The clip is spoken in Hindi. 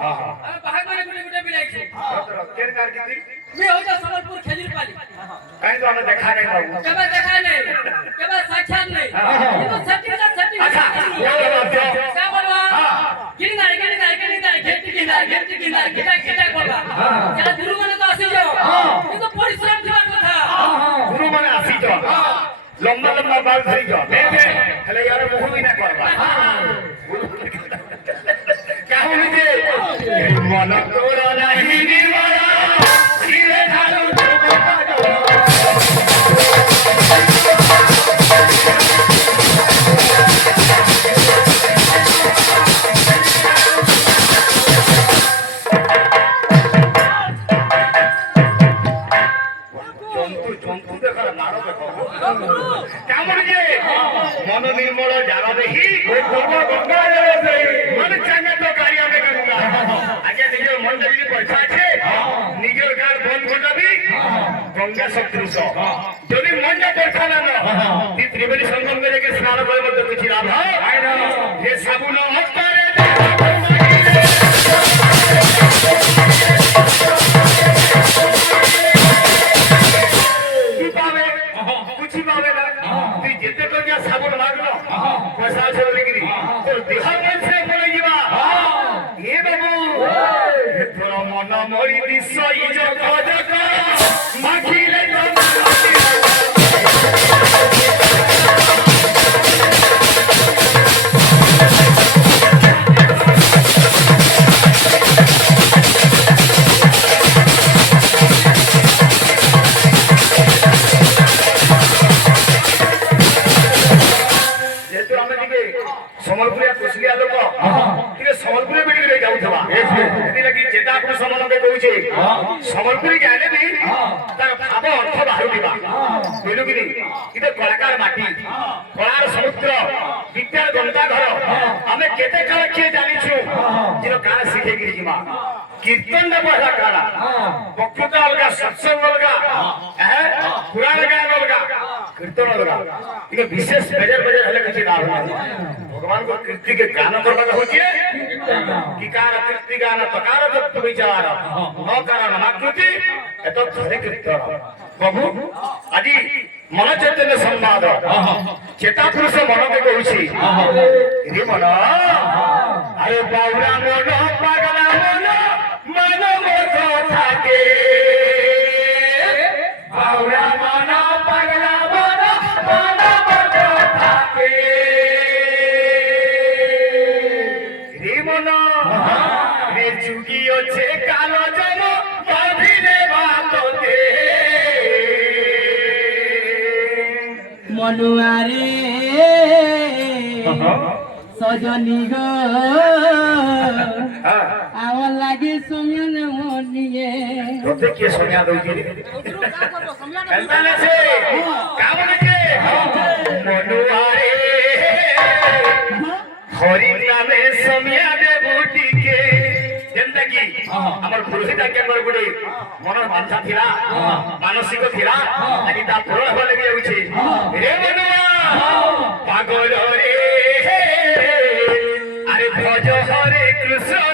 ଆମେ ବାହା କରି ଗୋଟେ ବିଲାଇଛୁ କେନ୍ କାର କିତି मी होता समलपुर खेजूर पाली କାଇଁ ତ ଆମେ ଦେଖା ନାଇଁ ବାबू केबे देखा नहीं केबे साक्षात नहीं ये तो सर्टिफिकेट अच्छा क्या बोलबा क्या बोलबा गिरनार किटा बोलबा क्या गुरु माने तो आसी जाओ ये तो परिश्रम जीवन कथा गुरु माने आसी जो लंबा लंबा बाल धरी जो हेले यार मुह भी ना करबा क्या हो जे मन तोरा नहीं निर्मला सिरे ढालू मन निर्मल जाल देही गंगा जल मन चांगे तो कार्य में करूंगा आगे निजर मन देवी पैसा अच्छे निजर गार बंद करबी गंगा सदृश जदि मन ना पैसा ना त्रिवेणी संगम में लेके स्नान करे मत कुछ लाभ ये साबुन हस्तारे कुछ पावे ना तु जिते टकिया साबुन मागलो पैसा छे लेकिन तो देहा मन से बोले जीवा ये बाबू हे तोरा मन मोरी दिसई जो कजक माखिले समलपुरिया कुशलिया लोक तिके समलपुरी बेटी ले जाउथबा एति लगी जेता आपण समलंगे कहूचे समलपुरी गाले भी तार भाव अर्थ बाहर दिबा बोलु कि इते कलाकार माटी कलार समुद्र विद्या गंगा घर हमें केते काल के जानिछु जिरो का सिखे गिरी जिमा कीर्तन न पढ़ा काला वक्तृता अलगा सत्संग अलगा पुराण गायन अलगा कीर्तन अलगा इके विशेष बजर बजर हले किछि ना भगवान को कीर्ति के गान करना होची कि कार कीर्ति गान तकार तत्व विचार न कारण नाकृति एत धरे कीर्तन प्रभु आदि मन चैतन्य संवाद चेता पुरुष मन के कहूची रे मन अरे बाउरा मन पागला मन मन मोर थाके बाउरा मन पागला मन मन मोर थाके रे मन रे जुगी अच्छे कालो जम बाधिले बातोते मनुआरे सजनी गो आवर लागे सोमियन मोनिए तोते के सोनिया दउची रे एंता ना से काम के मनुआरे हरि नामे सोमिया दे बूटी के जिंदगी हमर खुरसीटा के हमर गुडी मनर बांधा थिला मानसिक थिला आदि ता पूर्ण हो लगी होउची रे मनुआ पागल रे अरे भज हरे कृष्ण